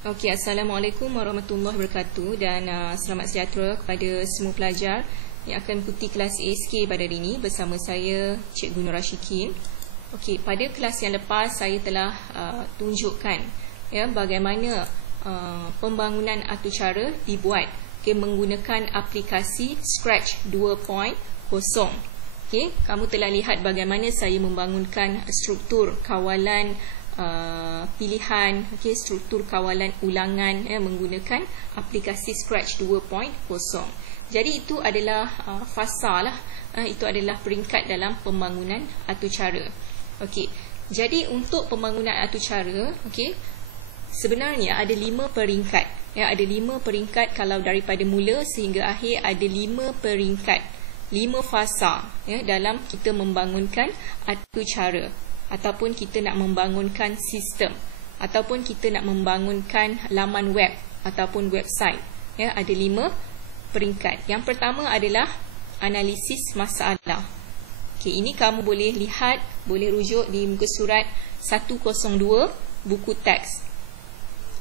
Okey, Assalamualaikum warahmatullahi wabarakatuh dan selamat sejahtera kepada semua pelajar yang akan mengikuti kelas ASK pada hari ini bersama saya Cikgu Nur Rashikin. Okey, pada kelas yang lepas saya telah tunjukkan ya bagaimana pembangunan aturcara dibuat menggunakan aplikasi Scratch 2.0. Okey, kamu telah lihat bagaimana saya membangunkan struktur kawalan pilihan, struktur kawalan ulangan menggunakan aplikasi Scratch 2.0. Jadi itu adalah fasa lah, itu adalah peringkat dalam pembangunan aturcara. Okey. Jadi untuk pembangunan aturcara, sebenarnya ada 5 peringkat. Ya, ada 5 peringkat kalau daripada mula sehingga akhir ada 5 peringkat, 5 fasa dalam kita membangunkan aturcara. Ataupun kita nak membangunkan sistem, ataupun kita nak membangunkan laman web ataupun website. Ya, ada 5 peringkat. Yang pertama adalah analisis masalah. Okey, ini kamu boleh lihat, boleh rujuk di muka surat 102 buku teks.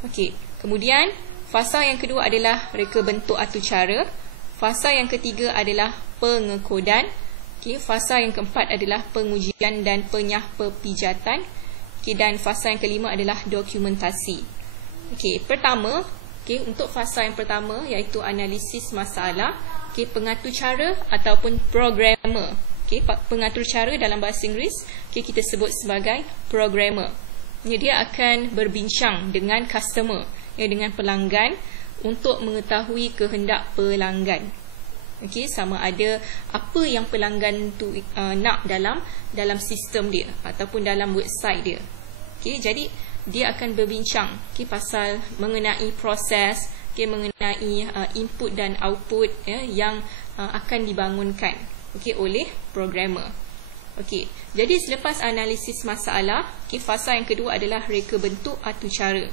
Okey, kemudian fasa yang kedua adalah reka bentuk aturcara. Fasa yang ketiga adalah pengekodan. Okay, fasa yang keempat adalah pengujian dan penyahpepijatan. Dan fasa yang kelima adalah dokumentasi. Pertama, untuk fasa yang pertama iaitu analisis masalah. Pengatur cara ataupun programmer. Pengatur cara dalam bahasa Inggeris kita sebut sebagai programmer. Dia akan berbincang dengan customer, dengan pelanggan untuk mengetahui kehendak pelanggan. Sama ada apa yang pelanggan tu nak dalam sistem dia ataupun dalam website dia. Jadi dia akan berbincang pasal mengenai proses, mengenai input dan output yang akan dibangunkan oleh programmer. Jadi selepas analisis masalah, fasa yang kedua adalah reka bentuk aturcara.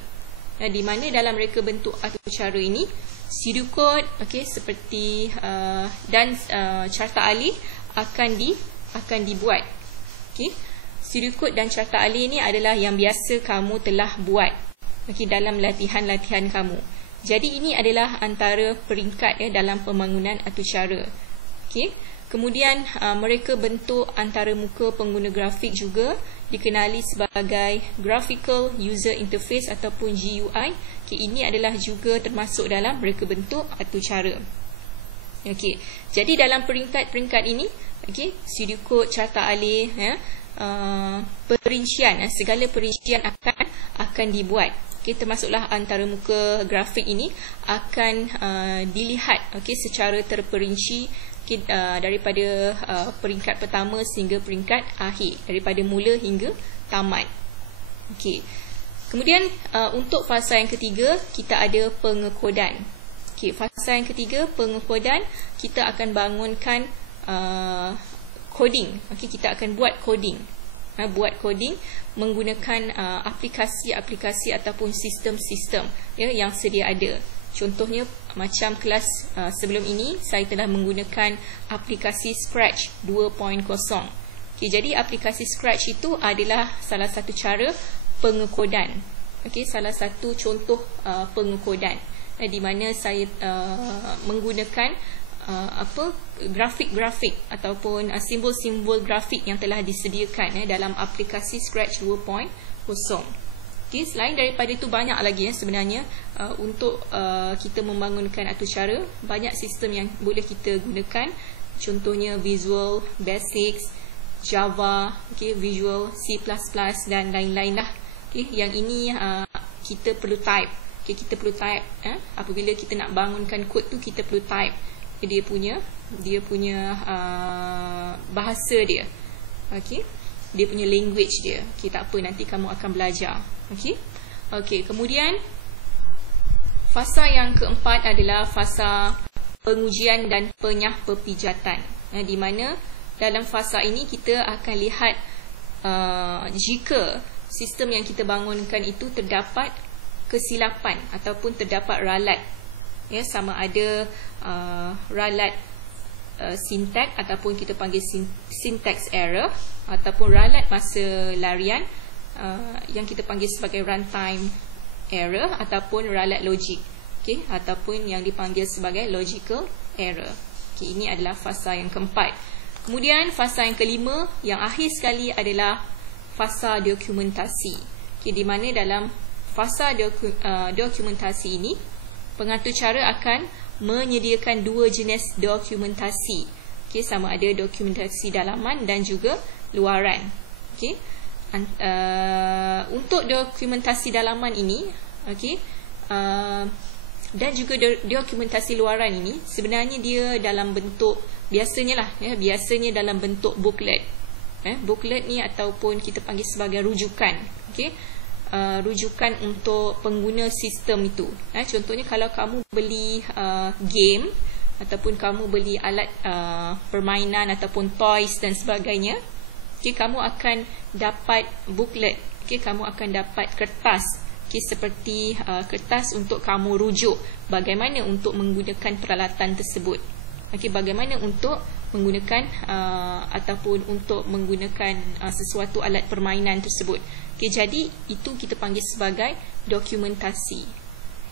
Di mana dalam reka bentuk aturcara ini pseudocode seperti dan carta alih akan dibuat. Pseudocode dan carta alih ini adalah yang biasa kamu telah buat dalam latihan-latihan kamu. Jadi ini adalah antara peringkat dalam pembangunan aturcara. Kemudian mereka bentuk antaramuka pengguna grafik juga dikenali sebagai Graphical User Interface ataupun GUI. Ini adalah juga termasuk dalam reka bentuk aturcara. Jadi dalam peringkat-peringkat ini, pseudocode, carta alih, perincian, segala perincian akan dibuat. Termasuklah antaramuka grafik ini akan dilihat secara terperinci daripada peringkat pertama sehingga peringkat akhir, daripada mula hingga tamat. Kemudian untuk fasa yang ketiga kita ada pengekodan. Fasa yang ketiga pengekodan, kita akan bangunkan coding. Kita akan buat coding. Buat coding menggunakan aplikasi-aplikasi ataupun sistem-sistem yang sedia ada. Contohnya macam kelas sebelum ini saya telah menggunakan aplikasi Scratch 2.0. Jadi aplikasi Scratch itu adalah salah satu cara pengekodan. Salah satu contoh pengekodan di mana saya menggunakan grafik-grafik ataupun simbol-simbol grafik yang telah disediakan dalam aplikasi Scratch 2.0. Selain daripada itu banyak lagi sebenarnya untuk kita membangunkan aturcara. Banyak sistem yang boleh kita gunakan. Contohnya Visual Basics, Java, Visual, C++ dan lain-lain lah. Yang ini kita perlu type. Kita perlu type. Apabila kita nak bangunkan kod tu kita perlu type dia punya bahasa dia. Dia punya language dia. Tak apa, nanti kamu akan belajar. Kemudian fasa yang keempat adalah fasa pengujian dan penyahpepijatan. Di mana dalam fasa ini kita akan lihat jika sistem yang kita bangunkan itu terdapat kesilapan ataupun terdapat ralat. Sama ada ralat syntax ataupun kita panggil syntax error, ataupun ralat masa larian yang kita panggil sebagai runtime error ataupun ralat logik. Okey, ataupun yang dipanggil sebagai logical error. Okey, ini adalah fasa yang keempat. Kemudian fasa yang kelima, yang akhir sekali adalah fasa dokumentasi. Okey, di mana dalam fasa dokumentasi ini, pengatur cara akan menyediakan dua jenis dokumentasi. Okey, sama ada dokumentasi dalaman dan juga luaran. Okey. Untuk dokumentasi dalaman ini, okey, dan juga dokumentasi luaran ini, sebenarnya dia dalam bentuk biasanya dalam bentuk booklet. Booklet ni ataupun kita panggil sebagai rujukan. Okey. Rujukan untuk pengguna sistem itu. Contohnya kalau kamu beli game ataupun kamu beli alat permainan ataupun toys dan sebagainya, okay, kamu akan dapat booklet. Okay, kamu akan dapat kertas. Okay, seperti kertas untuk kamu rujuk bagaimana untuk menggunakan peralatan tersebut. Okay, bagaimana untuk menggunakan ataupun untuk menggunakan sesuatu alat permainan tersebut. Okay, jadi itu kita panggil sebagai dokumentasi.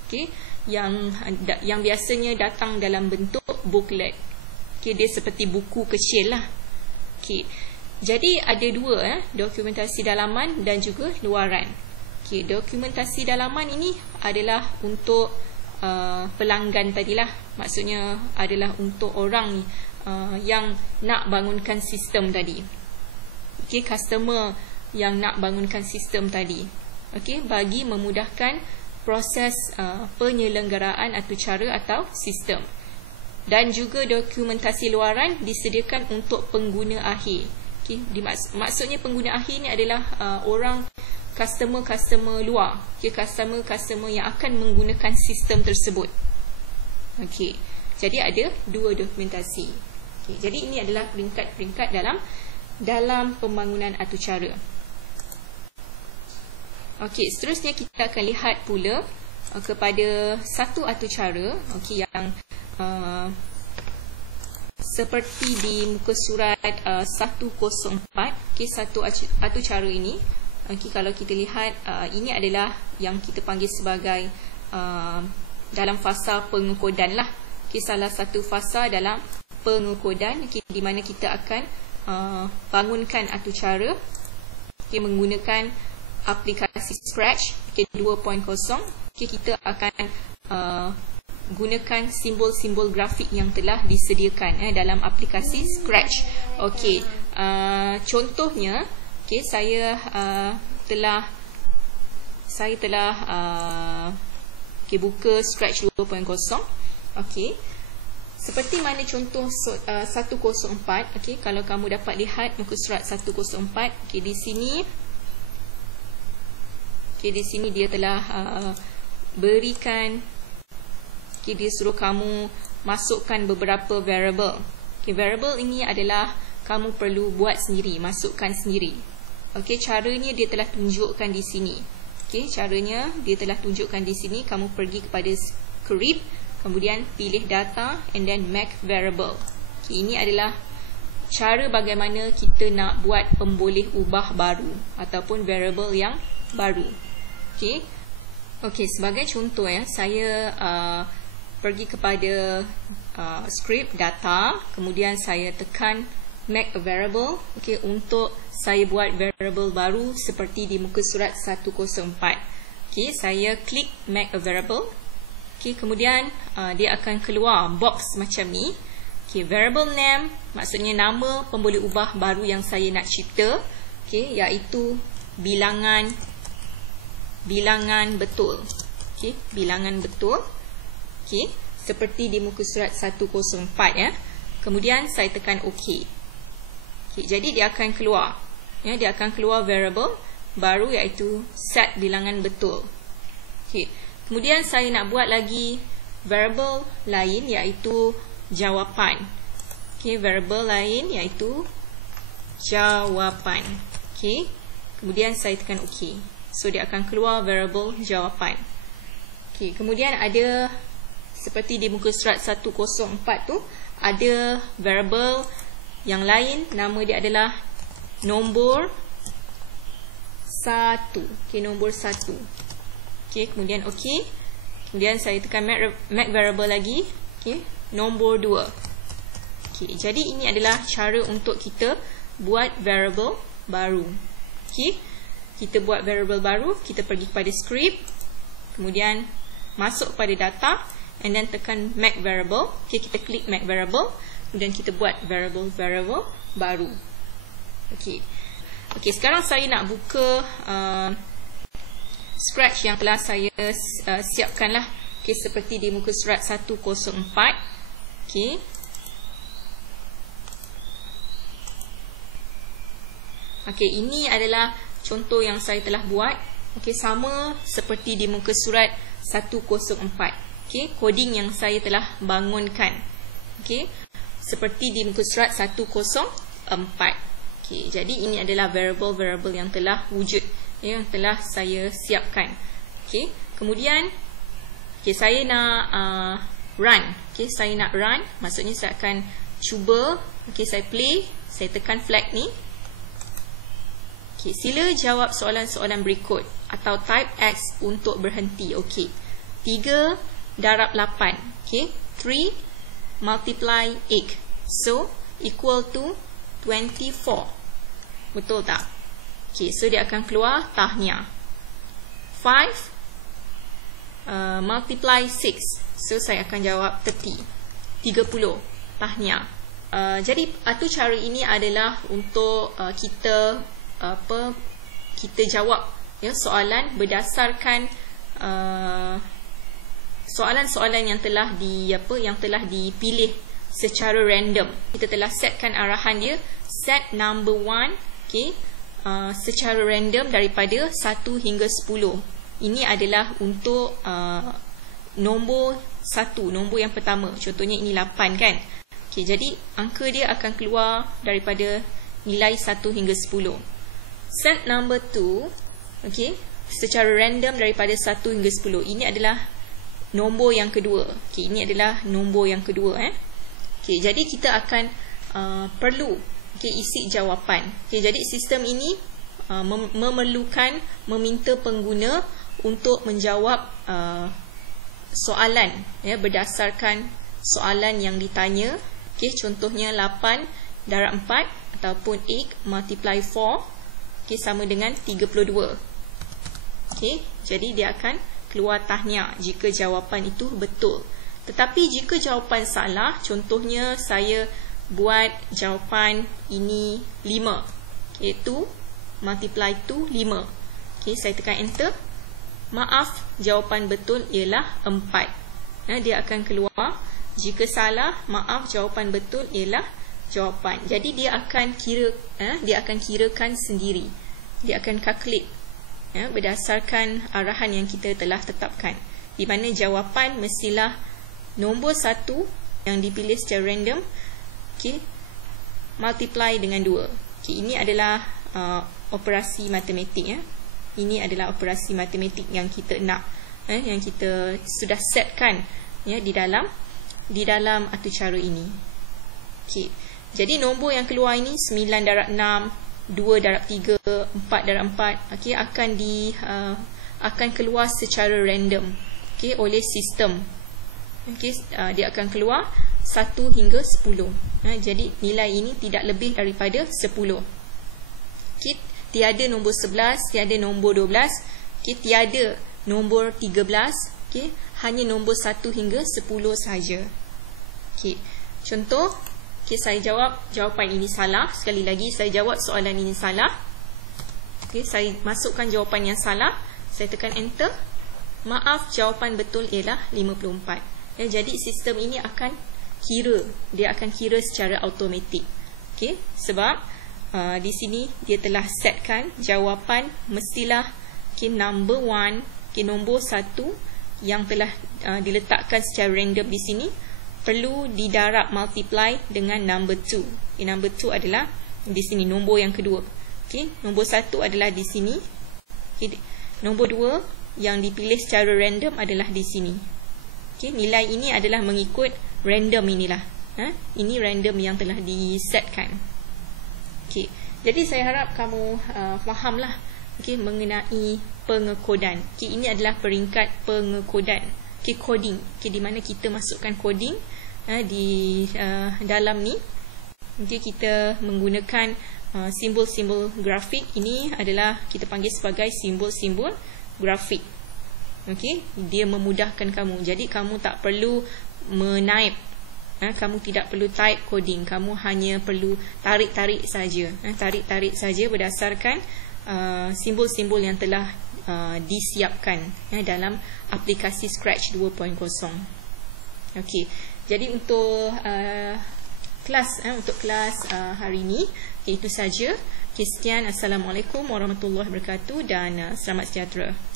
Okay, yang biasanya datang dalam bentuk booklet. Okay, dia seperti buku kecil lah. Okay. Jadi ada dua, dokumentasi dalaman dan juga luaran. Okay, dokumentasi dalaman ini adalah untuk pelanggan tadilah. Maksudnya adalah untuk orang yang nak bangunkan sistem tadi. Okay, customer yang nak bangunkan sistem tadi. Okay, bagi memudahkan proses penyelenggaraan atau cara atau sistem. Dan juga dokumentasi luaran disediakan untuk pengguna akhir. Okay, maksudnya pengguna akhir ni adalah orang customer luar. Okay, customer yang akan menggunakan sistem tersebut. Okay, jadi ada dua dokumentasi. Okay, jadi ini adalah peringkat-peringkat dalam pembangunan atur cara. Okay, seterusnya kita akan lihat pula kepada satu atur cara, okay, yang seperti di muka surat 104. Okay, satu atur cara ini, okay, kalau kita lihat ini adalah yang kita panggil sebagai dalam fasa pengekodan lah. Okay, salah satu fasa dalam pengekodan, okay, di mana kita akan bangunkan atur cara, okay, menggunakan aplikasi Scratch, okay, 2.0. Okay, kita akan gunakan simbol-simbol grafik yang telah disediakan dalam aplikasi Scratch. Okey, contohnya, okay, saya telah okay, buka Scratch 2.0. Okey, seperti mana contoh 104. Okey, kalau kamu dapat lihat muka surat 104, okay, di sini, okay, di sini dia telah berikan. Okay, dia suruh kamu masukkan beberapa variable. Okay, variable ini adalah kamu perlu buat sendiri, masukkan sendiri. Okay, caranya dia telah tunjukkan di sini. Okay, caranya dia telah tunjukkan di sini. Kamu pergi kepada script, kemudian pilih data and then make variable. Okay, ini adalah cara bagaimana kita nak buat pemboleh ubah baru ataupun variable yang baru. Okay, okay, sebagai contoh saya pergi kepada script data, kemudian saya tekan make a variable, okay, untuk saya buat variable baru seperti di muka surat 104. Okay, saya klik make a variable. Okay, kemudian dia akan keluar box macam ni. Okay, variable name maksudnya nama pemboleh ubah baru yang saya nak cipta, okay, iaitu bilangan betul. Okay, bilangan betul. Okay, seperti di muka surat 104 ya. Kemudian saya tekan OK. Okay, jadi dia akan keluar. Ya, dia akan keluar variable baru iaitu set bilangan betul. Okay, kemudian saya nak buat lagi variable lain iaitu jawapan. Okay, variable lain iaitu jawapan. Okay, kemudian saya tekan OK. So dia akan keluar variable jawapan. Okay, kemudian ada seperti di muka surat 104 tu, ada variable yang lain, nama dia adalah nombor 1. Okay, nombor 1. Okey, kemudian okey. Kemudian saya tekan make variable lagi. Okey, nombor 2. Okey, jadi ini adalah cara untuk kita buat variable baru. Okey, kita buat variable baru, kita pergi kepada script, kemudian masuk pada data, and then tekan make variable. Okey, kita klik make variable, kemudian kita buat variable baru. Okey. Okey, sekarang saya nak buka Scratch yang telah saya siapkan lah. Okey, seperti di muka surat 104. Okey. Okey, ini adalah contoh yang saya telah buat. Okey, sama seperti di muka surat 104. Okey, coding yang saya telah bangunkan. Okey, seperti di muka surat 104. Okey, jadi ini adalah variable-variable yang telah wujud, yang telah saya siapkan. Okey, kemudian saya nak run. Okey, saya nak run, maksudnya saya akan cuba. Okey, saya play, saya tekan flag ni. Okey, sila jawab soalan-soalan berikut atau type X untuk berhenti. Okey, 3 darab 8. Okey, 3 multiply 8. So, equal to 24. Betul tak? Okey, so dia akan keluar tahniah. 5 multiply 6. So, saya akan jawab 30. Tahniah. Jadi, satu cara ini adalah untuk kita jawab soalan berdasarkan soalan-soalan yang telah dipilih secara random. Kita telah setkan arahan dia, set number 1, okey, secara random daripada 1 hingga 10. Ini adalah untuk nombor 1, nombor yang pertama. Contohnya ini 8 kan. Okey, jadi angka dia akan keluar daripada nilai 1 hingga 10. Set number 2, okey, secara random daripada 1 hingga 10. Ini adalah nombor yang kedua. Okey, ini adalah nombor yang kedua. Okey, jadi kita akan perlu isi jawapan. Okey, jadi sistem ini meminta pengguna untuk menjawab soalan berdasarkan soalan yang ditanya. Okey, contohnya 8 darab 4 ataupun 8 multiply 4. Okey, sama dengan 32. Okey, jadi dia akan keluar tahniah jika jawapan itu betul. Tetapi jika jawapan salah, contohnya saya buat jawapan ini 5, iaitu multiply to 5. Okey, saya tekan enter. Maaf, jawapan betul ialah 4. Dia akan keluar. Jika salah, maaf, jawapan betul ialah jawapan. Jadi dia akan kirakan sendiri. Dia akan calculate berdasarkan arahan yang kita telah tetapkan, di mana jawapan mestilah nombor 1 yang dipilih secara random, okey, multiply dengan 2. Okey, ini adalah operasi matematik. Ini adalah operasi matematik yang kita nak, yang kita sudah setkan di dalam atur cara ini. Okey, jadi nombor yang keluar ini 9 darab 6, 2 darab 3, 4 darab 4, okey, akan keluar secara random, okey, oleh sistem. Okey, dia akan keluar 1 hingga 10. Jadi nilai ini tidak lebih daripada 10. Okey, tiada nombor 11, tiada nombor 12, okey, tiada nombor 13, okey, hanya nombor 1 hingga 10 saja. Okey, contoh, okey, saya jawab jawapan ini salah. Sekali lagi saya jawab soalan ini salah. Okey, saya masukkan jawapan yang salah. Saya tekan enter. Maaf, jawapan betul ialah 54. Jadi sistem ini akan kira. Dia akan kira secara automatik. Okey, sebab di sini dia telah setkan jawapan mestilah number 1, nombor 1 yang telah diletakkan secara random di sini perlu didarab multiply dengan number 2. Number 2 adalah di sini nombor yang kedua. Okey, nombor 1 adalah di sini. Okey, nombor 2 yang dipilih secara random adalah di sini. Okey, nilai ini adalah mengikut random inilah. Ini random yang telah disetkan. Okey, jadi saya harap kamu fahamlah mengenai pengekodan. Okay, ini adalah peringkat pengekodan. Okay, coding. Okay, di mana kita masukkan coding di dalam ni. Okay, kita menggunakan simbol-simbol grafik. Ini adalah kita panggil sebagai simbol-simbol grafik. Okay, dia memudahkan kamu. Jadi kamu tak perlu menaip. Kamu tidak perlu type coding. Kamu hanya perlu tarik-tarik saja. Tarik-tarik saja berdasarkan simbol-simbol yang telah disiapkan dalam aplikasi Scratch 2.0. Okey. Jadi untuk kelas hari ini itu saja. Okay, sekian. Assalamualaikum warahmatullahi wabarakatuh dan selamat sejahtera.